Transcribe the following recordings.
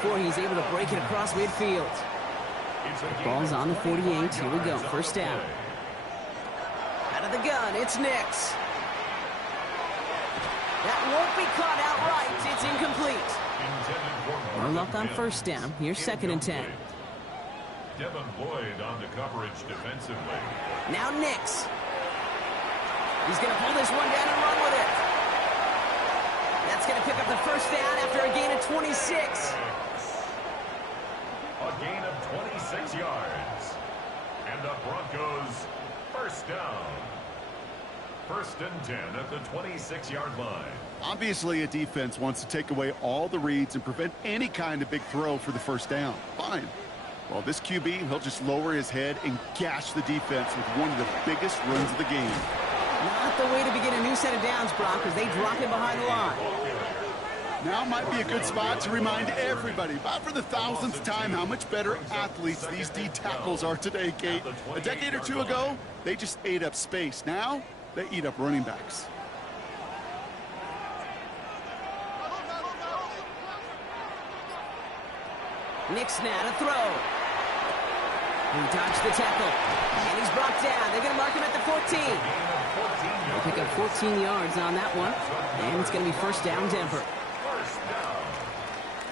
before he's able to break it across midfield. Ball's on the 48. Here we go. First down. Out of the gun, it's Nix. That won't be caught outright. It's incomplete. No luck on first down. Here's second and 10. Devin Lloyd on the coverage defensively. Now Nix. He's going to pull this one down and run with it. That's going to pick up the first down after a gain of 26. A gain of 26 yards. And the Broncos first down. First and 10 at the 26-yard line. Obviously, a defense wants to take away all the reads and prevent any kind of big throw for the first down. Fine. Well, this QB, he'll just lower his head and gash the defense with one of the biggest runs of the game. Not the way to begin a new set of downs, Brock, as they drop him behind the line. Now might be a good spot to remind everybody, about for the thousandth time, how much better athletes these D tackles are today, Kate. A decade or two ago, they just ate up space. Now, they eat up running backs. Nix now to throw. He dodged the tackle. And he's brought down. They're going to mark him at the 14. They pick up 14 yards on that one. And it's going to be first down Denver. First down.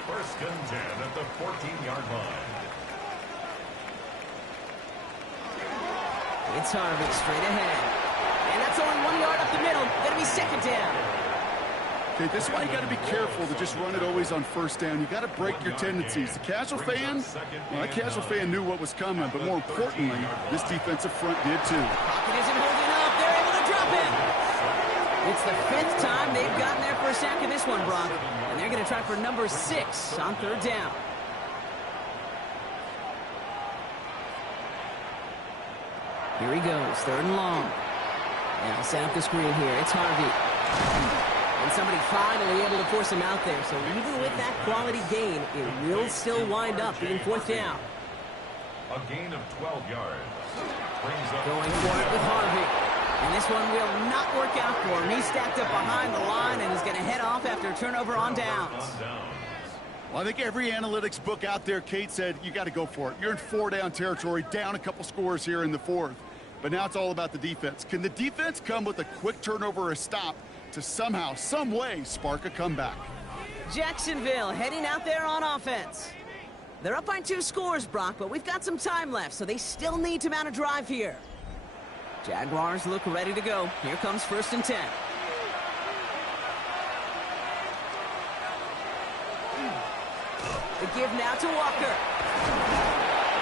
First and 10 at the 14-yard line. It's Harvick straight ahead. And that's only 1 yard up the middle. Going to be second down. Okay, this is why you got to be careful to just run it always on first down. You got to break your tendencies. The casual fan, well, that casual fan knew what was coming, but more importantly, this defensive front did too. Pocket isn't holding up. They're able to drop him. It's the 5th time they've gotten their first sack in this one, Brock. And they're going to try for number 6 on third down. Here he goes, third and long. And I'll set up the screen here. It's Harvey. And somebody finally able to force him out there. So even with that quality gain, it will still wind up being fourth down. A gain of 12 yards. Going for it with Harvey. And this one will not work out for him. He's stacked up behind the line and is going to head off after a turnover on downs. Well, I think every analytics book out there, Kate, said you got to go for it. You're in 4-down territory, down a couple scores here in the 4th. But now it's all about the defense. Can the defense come with a quick turnover or a stop to somehow, some way, spark a comeback? Jacksonville heading out there on offense. They're up by 2 scores, Brock, but we've got some time left, so they still need to mount a drive here. Jaguars look ready to go. Here comes first and 10. The give now to Walker.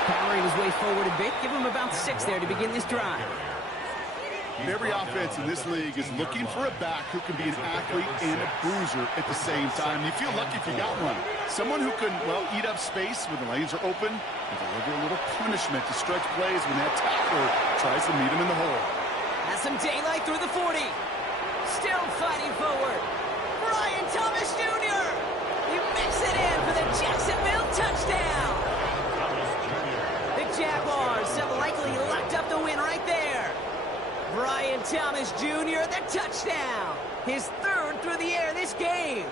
Powering his way forward a bit. Give him about 6 there to begin this drive. Every offense in this league is looking for a back who can be an athlete and a bruiser at the same time. You feel lucky if you got one. Someone who can, well, eat up space when the lanes are open and deliver a little punishment to stretch plays when that tackler tries to meet him in the hole. Has some daylight through the 40. Still fighting forward. Brian Thomas Jr. He makes it in for the Jacksonville touchdown. The Jaguars have likely locked up the win right there. Brian Thomas Jr., the touchdown. His 3rd through the air this game.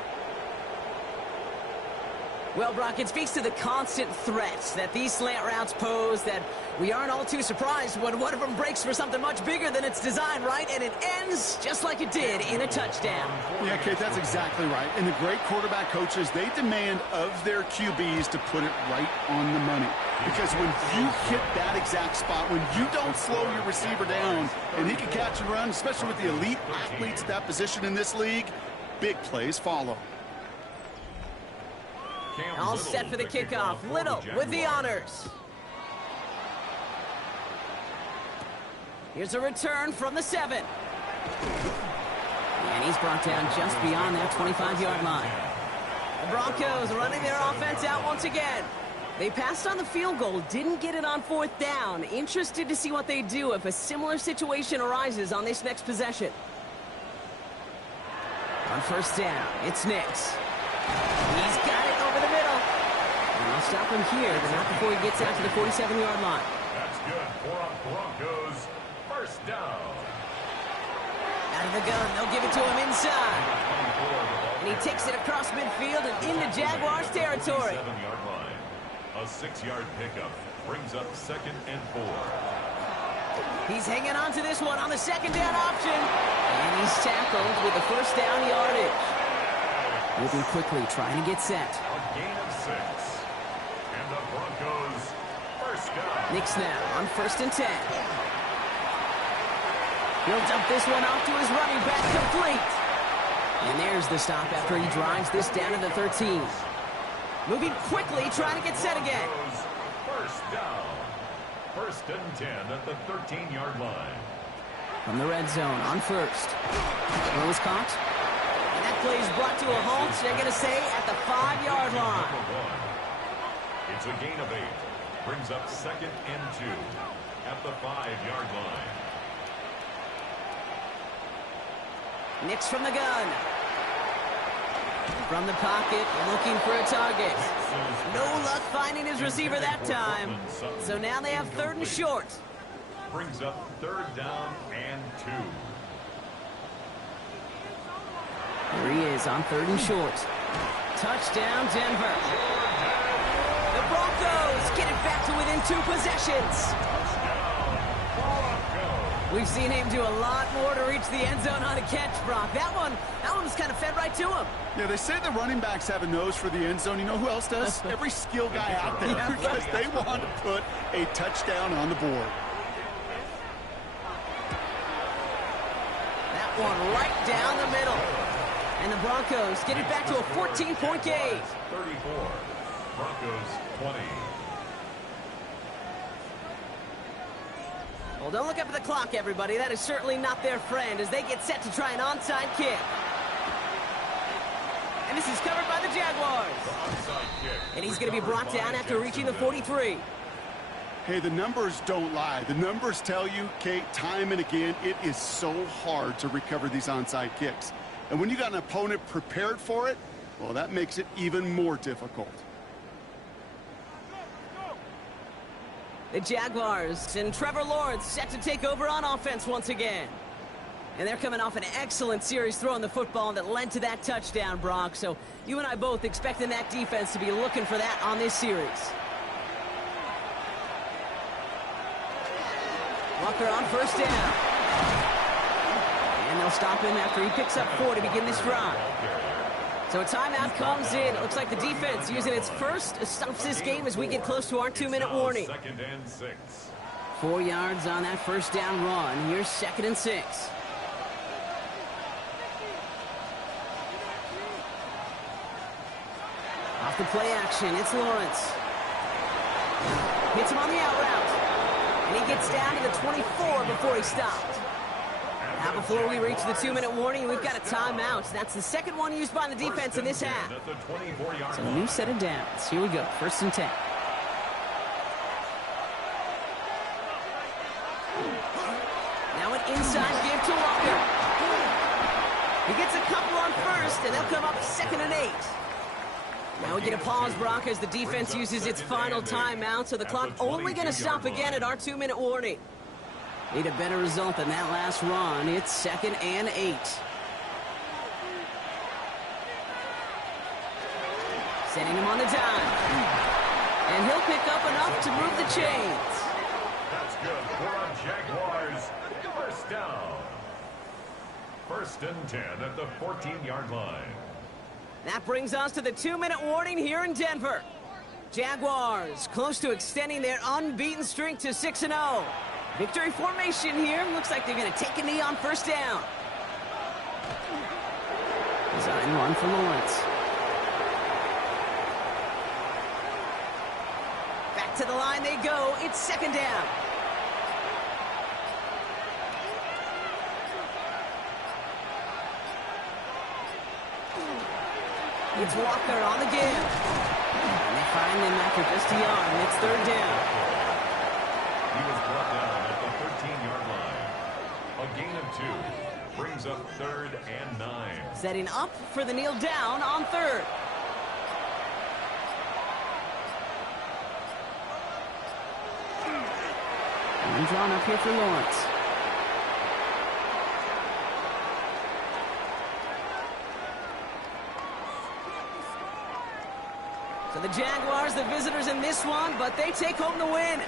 Well, Brock, it speaks to the constant threats that these slant routes pose, that we aren't all too surprised when one of them breaks for something much bigger than its design, right? And it ends just like it did in a touchdown. Yeah, Kate, that's exactly right. And the great quarterback coaches, they demand of their QBs to put it right on the money. Because when you hit that exact spot, when you don't slow your receiver down and he can catch and run, especially with the elite athletes at that position in this league, big plays follow. All set for the kickoff. Little with the honors. Here's a return from the 7. And he's brought down just beyond that 25-yard line. The Broncos running their offense out once again. They passed on the field goal, didn't get it on 4th down. Interested to see what they do if a similar situation arises on this next possession. On first down, it's Nix. He's got it over the middle. And they'll stop him here, but not before he gets out to the 47-yard line. That's good for a Broncos first down. Out of the gun, they'll give it to him inside. And he takes it across midfield and into Jaguars territory. 7-yard line. A 6-yard pickup brings up 2nd and 4. He's hanging on to this one on the second down option. And he's tackled with the first down yardage. Moving quickly, trying to get set. A gain of 6. And the Broncos first down. Knicks now on 1st and 10. He'll dump this one off to his running back, complete. And there's the stop after he drives this down to the 13. Moving quickly, trying to get set again. First down. 1st and 10 at the 13-yard line. From the red zone on 1st. Throw is caught. And that play is brought to a halt, they're going to say, at the 5-yard line. It's a gain of 8. Brings up 2nd and 2 at the 5-yard line. Knicks from the gun. From the pocket, looking for a target. No luck finding his receiver that time. So now they have 3rd and short. Brings up 3rd down and 2. There he is on 3rd and short. Touchdown, Denver. The Broncos get it back to within 2 possessions. We've seen him do a lot more to reach the end zone on a catch, Brock. That one was kind of fed right to him. Yeah, they say the running backs have a nose for the end zone. You know who else does? Every skill guy out there, because they want to put a touchdown on the board. That one right down the middle. And the Broncos get it back to a 14-point game. 34. Broncos 20. Well, don't look up at the clock, everybody. That is certainly not their friend as they get set to try an onside kick. And this is covered by the Jaguars. And he's going to be brought down after reaching the 43. Hey, the numbers don't lie. The numbers tell you, Kate, time and again, it is so hard to recover these onside kicks. And when you got an opponent prepared for it, well, that makes it even more difficult. The Jaguars and Trevor Lawrence set to take over on offense once again. And they're coming off an excellent series throwing the football that led to that touchdown, Brock. So you and I both expecting that defense to be looking for that on this series. Walker on 1st down. And they'll stop him after he picks up 4 to begin this drive. So a timeout comes in. It looks like the defense using its first stops this game as we get close to our 2-minute warning. 2nd and 6. 4 yards on that 1st down run. Here's 2nd and 6. Off the play action, it's Lawrence. Hits him on the out route. And he gets down to the 24 before he stopped. Now before we reach the 2-minute warning, we've got a timeout. That's the second one used by the defense in this half. So a new set of downs. Here we go, 1st and 10. Now an inside give to Walker. He gets a couple on 1st, and they'll come up 2nd and 8. Now we get a pause, Brock, as the defense uses its final timeout, so the clock only going to stop again at our 2-minute warning. Need a better result than that last run. It's 2nd and 8. Setting him on the dime. And he'll pick up enough to move the chains. That's good for our Jaguars. 1st down. 1st and 10 at the 14-yard line. That brings us to the 2-minute warning here in Denver. Jaguars close to extending their unbeaten streak to 6-0. Victory formation here. Looks like they're going to take a knee on 1st down. Design run for Lawrence. Back to the line they go. It's 2nd down. It's Walker on the give. And they find him after just a yard, and it's 3rd down. He was brought down at the 13-yard line. A gain of 2 brings up 3rd and 9. Setting up for the kneel down on 3rd. And drawn up here for Lawrence. The Jaguars, the visitors in this one, but they take home the win.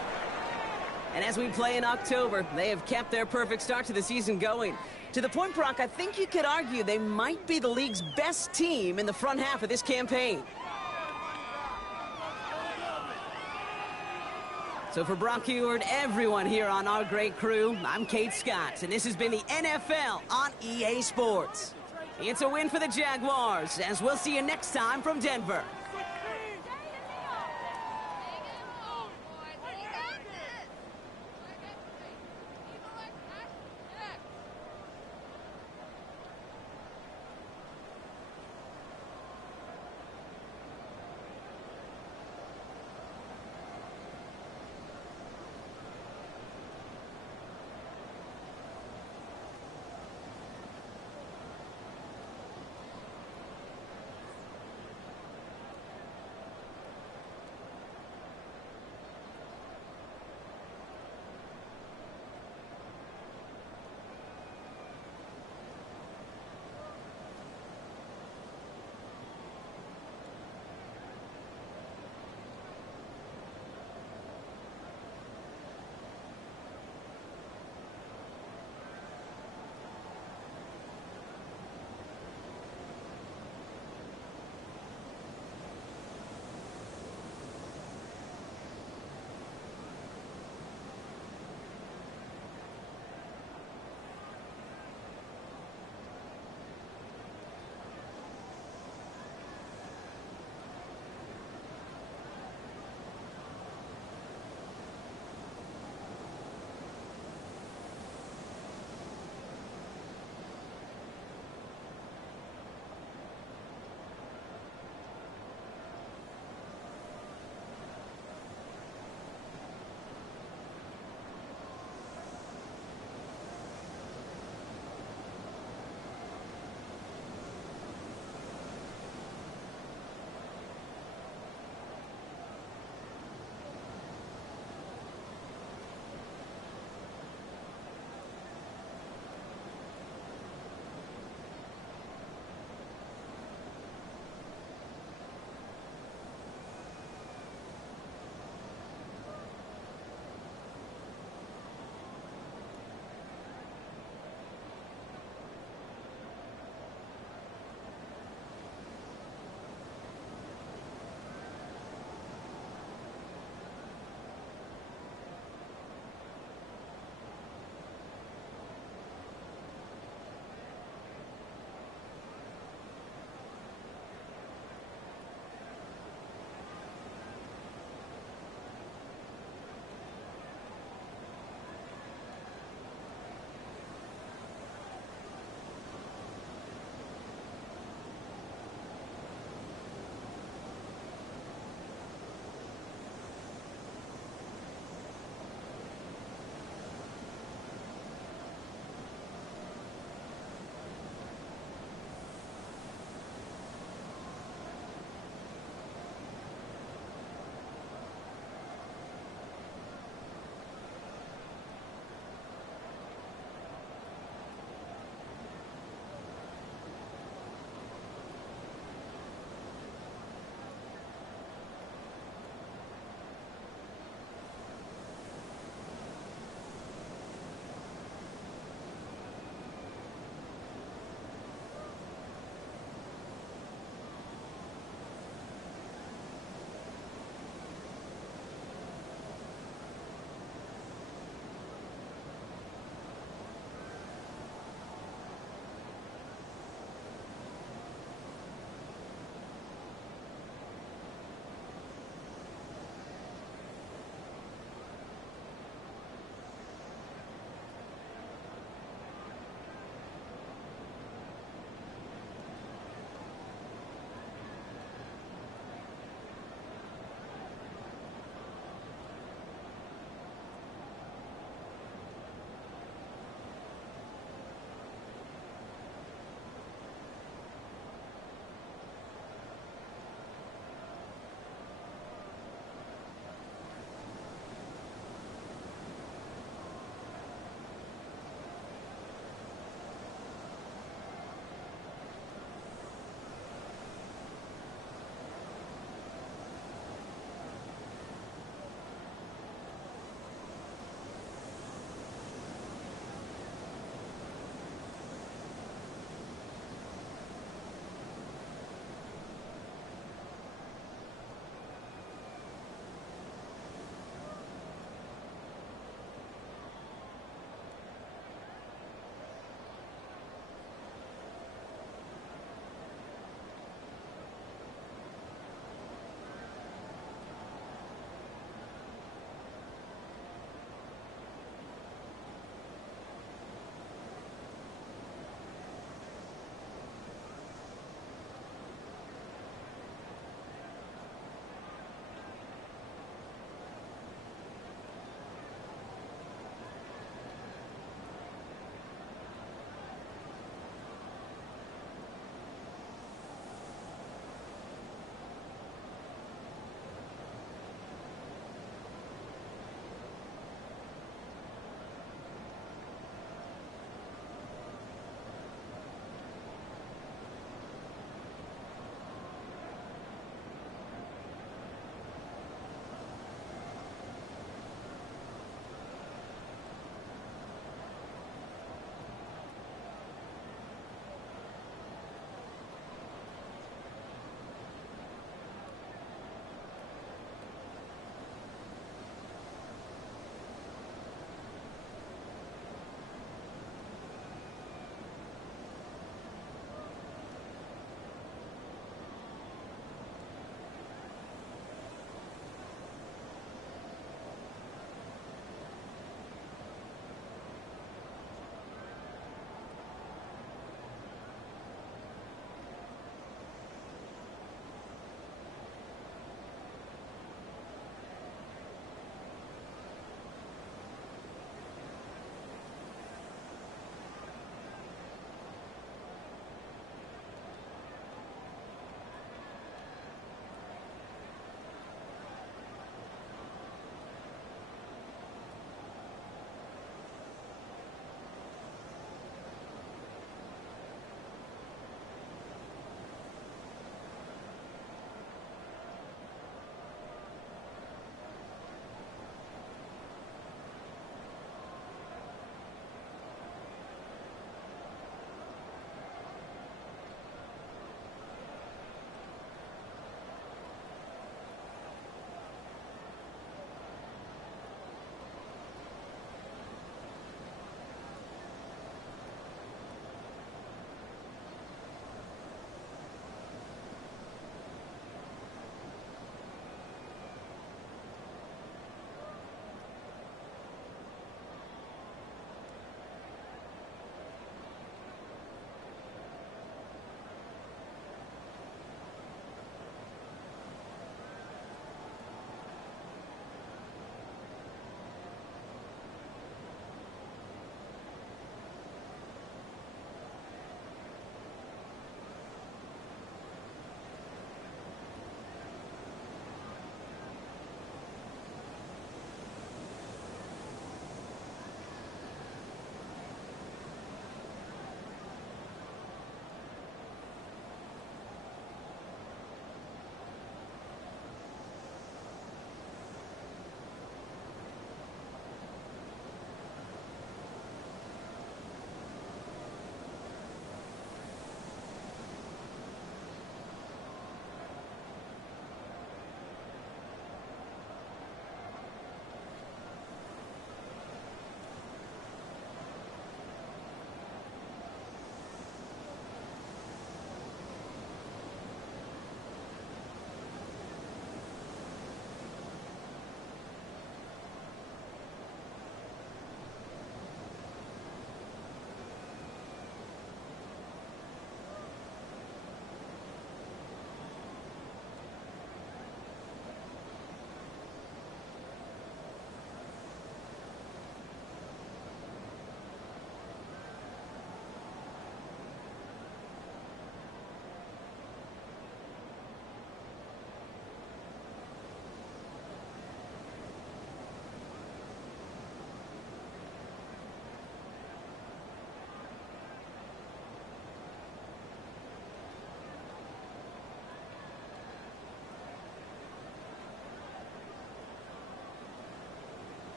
And as we play in October, they have kept their perfect start to the season going. To the point, Brock, I think you could argue they might be the league's best team in the front half of this campaign. So for Brock Heward, everyone here on our great crew, I'm Kate Scott, and this has been the NFL on EA Sports. It's a win for the Jaguars, as we'll see you next time from Denver.